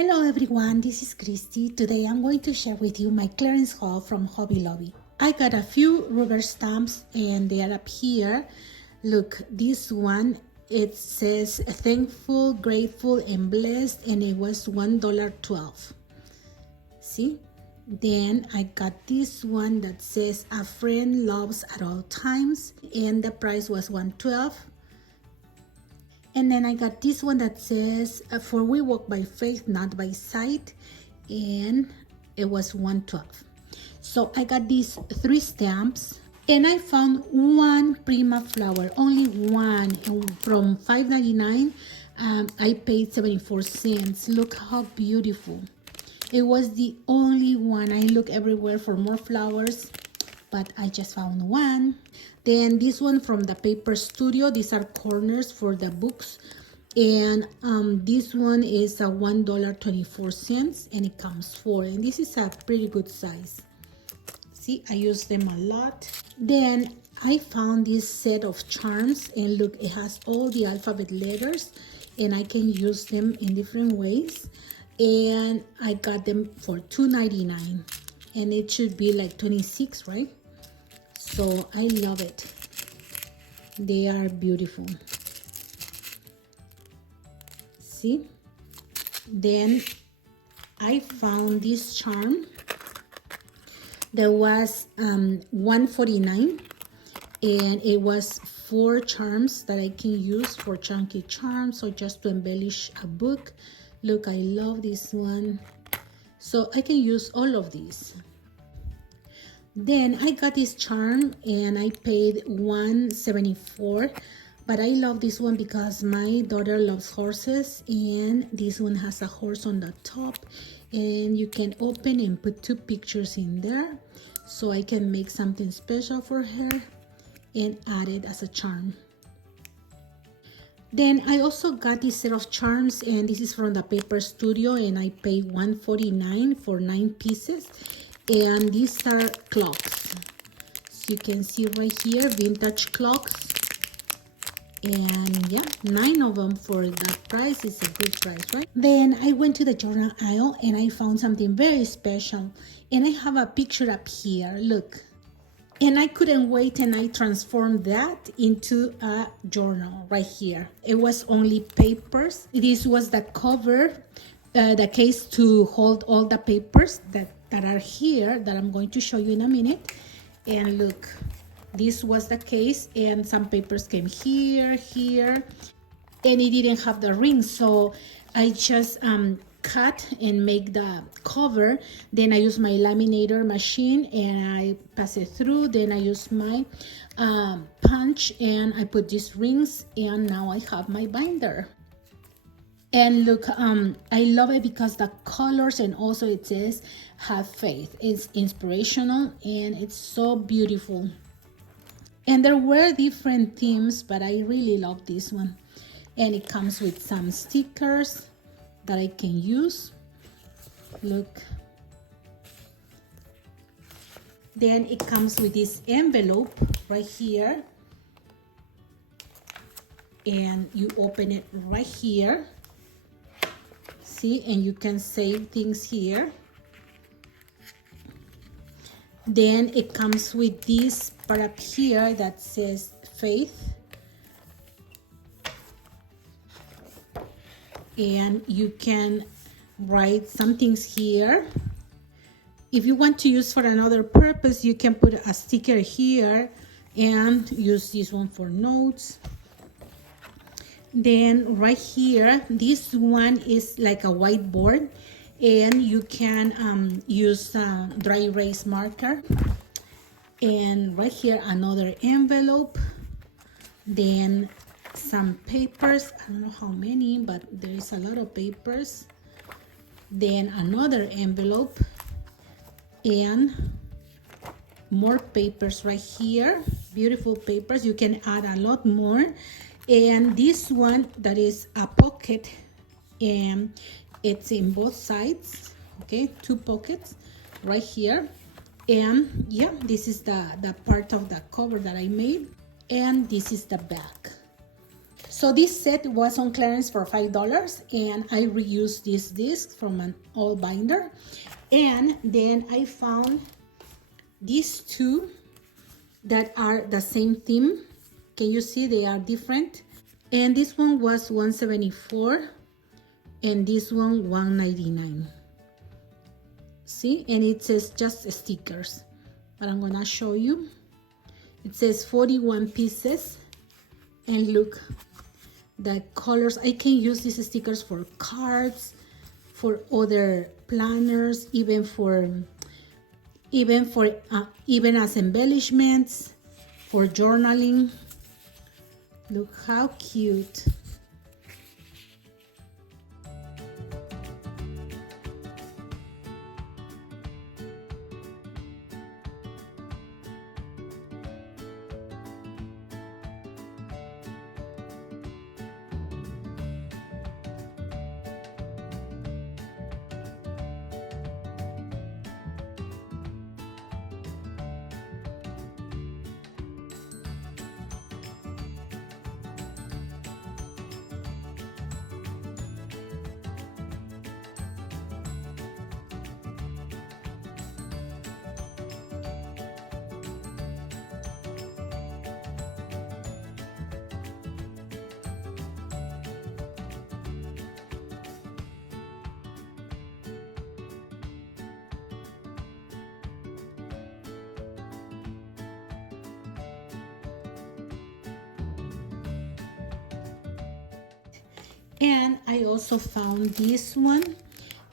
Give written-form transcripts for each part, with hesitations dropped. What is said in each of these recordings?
Hello everyone, this is Christy. Today I'm going to share with you my clearance haul from Hobby Lobby. I got a few rubber stamps and they are up here. Look, this one, it says thankful, grateful, and blessed, and it was $1.12. See? Then I got this one that says a friend loves at all times, and the price was $1.12. And then I got this one that says, for we walk by faith, not by sight. And it was $1.12. So I got these 3 stamps. And I found one Prima flower, only one. And from $5.99, I paid 74 cents. Look how beautiful. It was the only one. I look everywhere for more flowers, but I just found one. Then this one from the Paper Studio. These are corners for the books. And this one is a $1.24, and it comes 4. And this is a pretty good size. See, I use them a lot. Then I found this set of charms, and look, it has all the alphabet letters, and I can use them in different ways. And I got them for $2.99, and it should be like 26, right? So I love it. They are beautiful. See? Then I found this charm. There was $1.49, and it was 4 charms that I can use for chunky charms or just to embellish a book. Look, I love this one. So I can use all of these. Then I got this charm and I paid $1.74, but I love this one because my daughter loves horses, and this one has a horse on the top, and you can open and put 2 pictures in there, so I can make something special for her and add it as a charm. Then I also got this set of charms, and this is from the Paper Studio, and I paid $1.49 for 9 pieces. And these are clocks. So you can see right here, vintage clocks. And yeah, 9 of them for that price is a good price, right? Then I went to the journal aisle and I found something very special. And I have a picture up here, look. And I couldn't wait, and I transformed that into a journal right here. It was only papers. This was the cover, the case to hold all the papers that are here that I'm going to show you in a minute. And look, this was the case, and some papers came here, and it didn't have the ring, so I just cut and make the cover. Then I use my laminator machine and I pass it through. Then I use my punch and I put these rings, and now I have my binder. And look, I love it because the colors, and also it says have faith. It's inspirational and it's so beautiful. And there were different themes, but I really love this one. And it comes with some stickers that I can use. Look. Then it comes with this envelope right here. And you open it right here. See, and you can save things here. Then it comes with this part up here that says faith. And you can write some things here. If you want to use for another purpose, you can put a sticker here and use this one for notes. Then right here, this one is like a whiteboard, and you can use dry erase marker. And right here, another envelope. Then some papers. I don't know how many, but there is a lot of papers. Then another envelope, and more papers right here. Beautiful papers. You can add a lot more. And this one, that is a pocket, and it's in both sides. Okay, 2 pockets right here. And yeah, this is the part of the cover that I made, and this is the back. So this set was on clearance for $5, and I reused this disc from an old binder. And then I found these two that are the same theme. Can you see they are different? And this one was $174 and this one $199. See, and it says just stickers, but I'm gonna show you. It says 41 pieces, and look, the colors. I can use these stickers for cards, for other planners, even as embellishments, for journaling. Look how cute. And I also found this one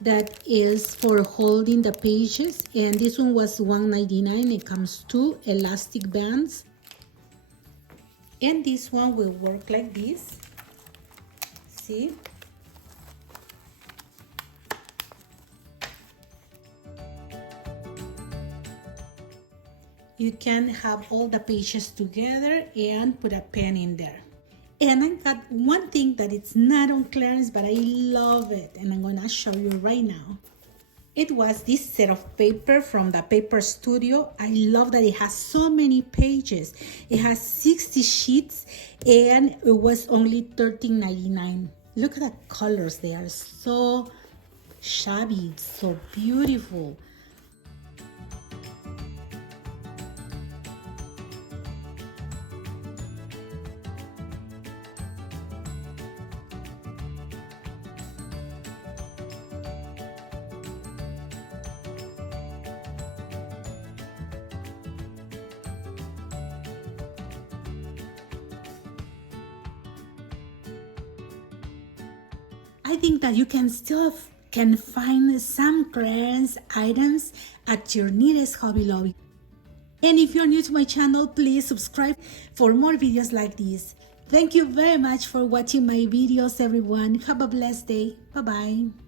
that is for holding the pages, and this one was $1.99. It comes two elastic bands, and this one will work like this. See? You can have all the pages together and put a pen in there. And I got one thing that it's not on clearance, but I love it, and I'm gonna show you right now. It was this set of paper from the Paper Studio. I love that it has so many pages. It has 60 sheets, and it was only $13.99. Look at the colors. They are so shabby, so beautiful. I think that you can still find some clearance items at your nearest Hobby Lobby. And if you're new to my channel, please subscribe for more videos like this. Thank you very much for watching my videos, everyone. Have a blessed day. Bye-bye.